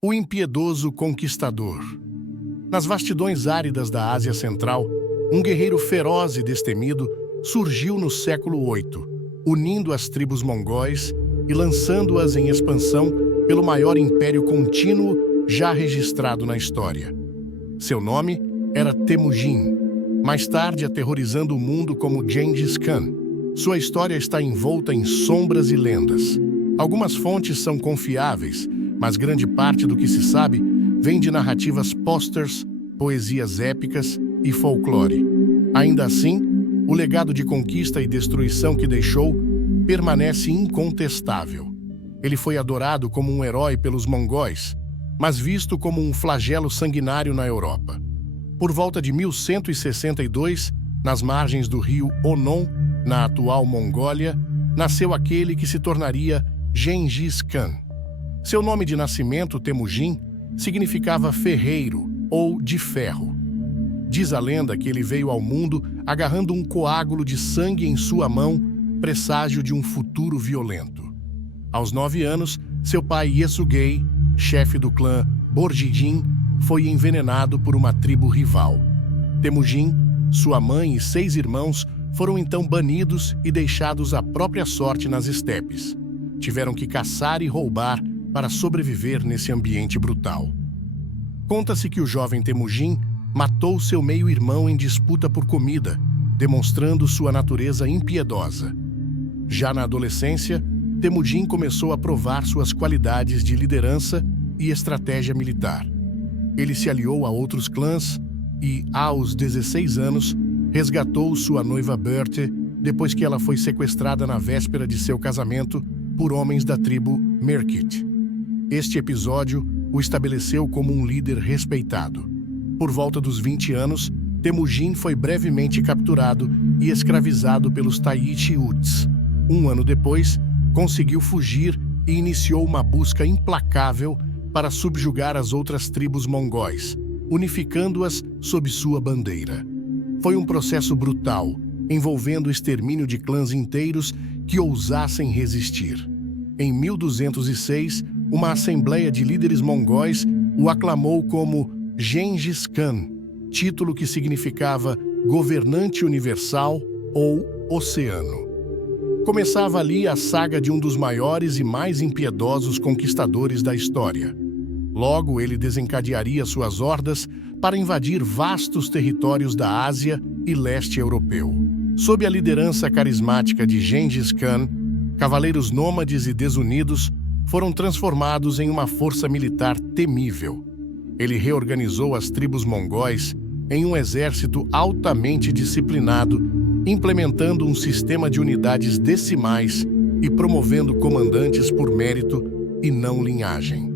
O impiedoso conquistador. Nas vastidões áridas da Ásia Central, um guerreiro feroz e destemido surgiu no século VIII, unindo as tribos mongóis e lançando-as em expansão pelo maior império contínuo já registrado na história. Seu nome era Temujin, mais tarde aterrorizando o mundo como Gengis Khan. Sua história está envolta em sombras e lendas. Algumas fontes são confiáveis, mas grande parte do que se sabe vem de narrativas pósteres, poesias épicas e folclore. Ainda assim, o legado de conquista e destruição que deixou permanece incontestável. Ele foi adorado como um herói pelos mongóis, mas visto como um flagelo sanguinário na Europa. Por volta de 1162, nas margens do rio Onon, na atual Mongólia, nasceu aquele que se tornaria Gengis Khan. Seu nome de nascimento, Temujin, significava ferreiro ou de ferro. Diz a lenda que ele veio ao mundo agarrando um coágulo de sangue em sua mão, presságio de um futuro violento. Aos 9 anos, seu pai Yesugei, chefe do clã Borjigin, foi envenenado por uma tribo rival. Temujin, sua mãe e 6 irmãos foram então banidos e deixados à própria sorte nas estepes. Tiveram que caçar e roubar para sobreviver nesse ambiente brutal. Conta-se que o jovem Temujin matou seu meio-irmão em disputa por comida, demonstrando sua natureza impiedosa. Já na adolescência, Temujin começou a provar suas qualidades de liderança e estratégia militar. Ele se aliou a outros clãs e, aos 16 anos, resgatou sua noiva Berthe depois que ela foi sequestrada na véspera de seu casamento por homens da tribo Merkit. Este episódio o estabeleceu como um líder respeitado. Por volta dos 20 anos, Temujin foi brevemente capturado e escravizado pelos Taichi-Uts. Um ano depois, conseguiu fugir e iniciou uma busca implacável para subjugar as outras tribos mongóis, unificando-as sob sua bandeira. Foi um processo brutal, envolvendo o extermínio de clãs inteiros que ousassem resistir. Em 1206, uma assembleia de líderes mongóis o aclamou como Gengis Khan, título que significava governante universal ou oceano. Começava ali a saga de um dos maiores e mais impiedosos conquistadores da história. Logo, ele desencadearia suas hordas para invadir vastos territórios da Ásia e leste europeu. Sob a liderança carismática de Gengis Khan, cavaleiros nômades e desunidos foram transformados em uma força militar temível. Ele reorganizou as tribos mongóis em um exército altamente disciplinado, implementando um sistema de unidades decimais e promovendo comandantes por mérito e não linhagem.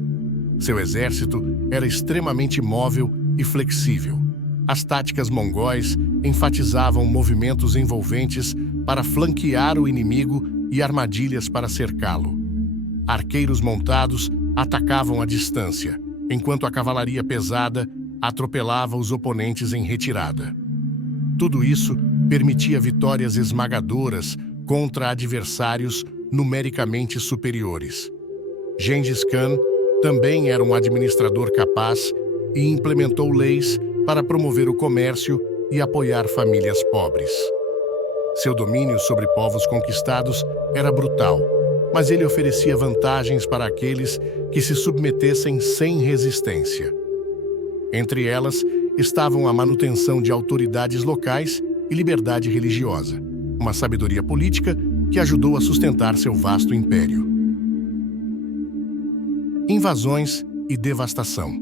Seu exército era extremamente móvel e flexível. As táticas mongóis enfatizavam movimentos envolventes para flanquear o inimigo e armadilhas para cercá-lo. Arqueiros montados atacavam à distância, enquanto a cavalaria pesada atropelava os oponentes em retirada. Tudo isso permitia vitórias esmagadoras contra adversários numericamente superiores. Gengis Khan também era um administrador capaz e implementou leis para promover o comércio e apoiar famílias pobres. Seu domínio sobre povos conquistados era brutal, mas ele oferecia vantagens para aqueles que se submetessem sem resistência. Entre elas estavam a manutenção de autoridades locais e liberdade religiosa, uma sabedoria política que ajudou a sustentar seu vasto império. Invasões e devastação.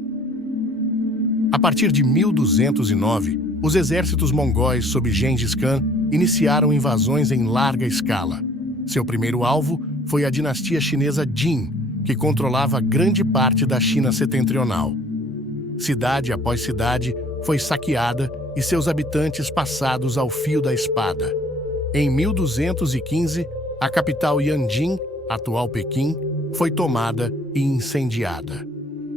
A partir de 1209, os exércitos mongóis sob Gengis Khan iniciaram invasões em larga escala. Seu primeiro alvo foi a dinastia chinesa Jin, que controlava grande parte da China setentrional. Cidade após cidade foi saqueada e seus habitantes passados ao fio da espada. Em 1215, a capital Yanjin, atual Pequim, foi tomada e incendiada.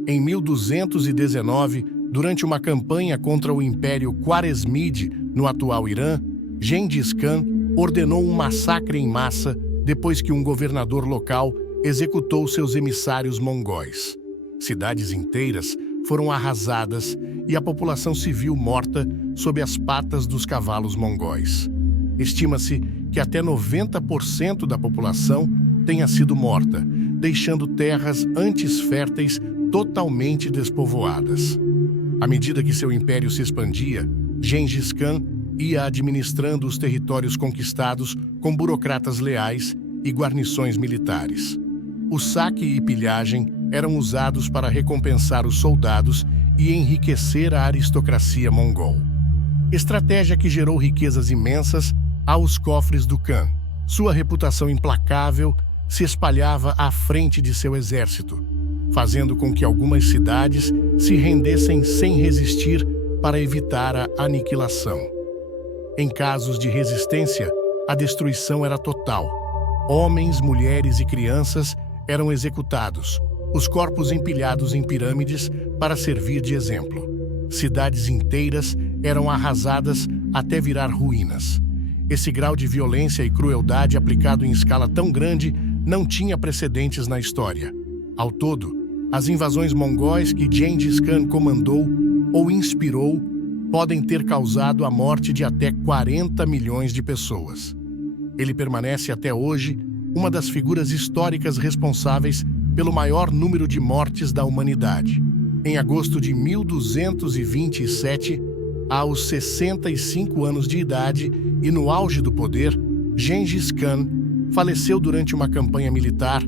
Em 1219, durante uma campanha contra o Império Khwarezmide, no atual Irã, Gengis Khan ordenou um massacre em massa depois que um governador local executou seus emissários mongóis. Cidades inteiras foram arrasadas e a população civil morta sob as patas dos cavalos mongóis. Estima-se que até 90% da população tenha sido morta, deixando terras antes férteis totalmente despovoadas. À medida que seu império se expandia, Gengis Khan ia administrando os territórios conquistados com burocratas leais e guarnições militares. O saque e pilhagem eram usados para recompensar os soldados e enriquecer a aristocracia mongol. Estratégia que gerou riquezas imensas aos cofres do Khan. Sua reputação implacável se espalhava à frente de seu exército, fazendo com que algumas cidades se rendessem sem resistir para evitar a aniquilação. Em casos de resistência, a destruição era total. Homens, mulheres e crianças eram executados, os corpos empilhados em pirâmides para servir de exemplo. Cidades inteiras eram arrasadas até virar ruínas. Esse grau de violência e crueldade aplicado em escala tão grande não tinha precedentes na história. Ao todo, as invasões mongóis que Gengis Khan comandou ou inspirou podem ter causado a morte de até 40 milhões de pessoas. Ele permanece até hoje uma das figuras históricas responsáveis pelo maior número de mortes da humanidade. Em agosto de 1227, aos 65 anos de idade e no auge do poder, Gengis Khan faleceu durante uma campanha militar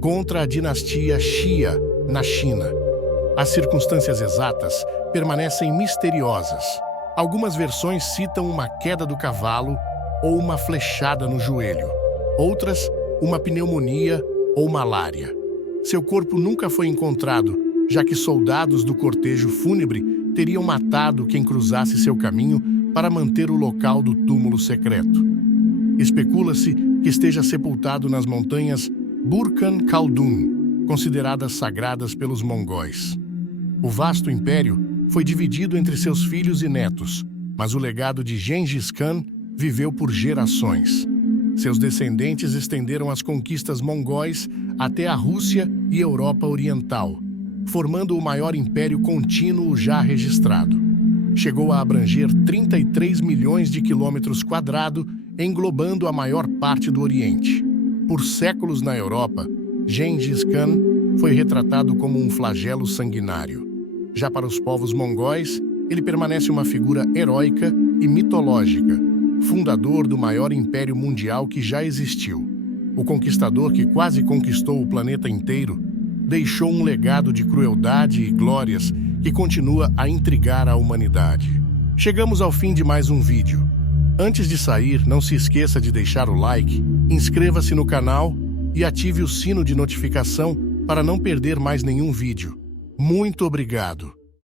contra a dinastia Xia, na China. As circunstâncias exatas permanecem misteriosas. Algumas versões citam uma queda do cavalo ou uma flechada no joelho. Outras, uma pneumonia ou malária. Seu corpo nunca foi encontrado, já que soldados do cortejo fúnebre teriam matado quem cruzasse seu caminho para manter o local do túmulo secreto. Especula-se que esteja sepultado nas montanhas Burkhan Khaldun, consideradas sagradas pelos mongóis. O vasto império foi dividido entre seus filhos e netos, mas o legado de Gengis Khan viveu por gerações. Seus descendentes estenderam as conquistas mongóis até a Rússia e Europa Oriental, formando o maior império contínuo já registrado. Chegou a abranger 33 milhões de quilômetros quadrados, englobando a maior parte do Oriente. Por séculos na Europa, Gengis Khan foi retratado como um flagelo sanguinário. Já para os povos mongóis, ele permanece uma figura heróica e mitológica, fundador do maior império mundial que já existiu. O conquistador que quase conquistou o planeta inteiro deixou um legado de crueldade e glórias que continua a intrigar a humanidade. Chegamos ao fim de mais um vídeo. Antes de sair, não se esqueça de deixar o like, inscreva-se no canal e ative o sino de notificação para não perder mais nenhum vídeo. Muito obrigado!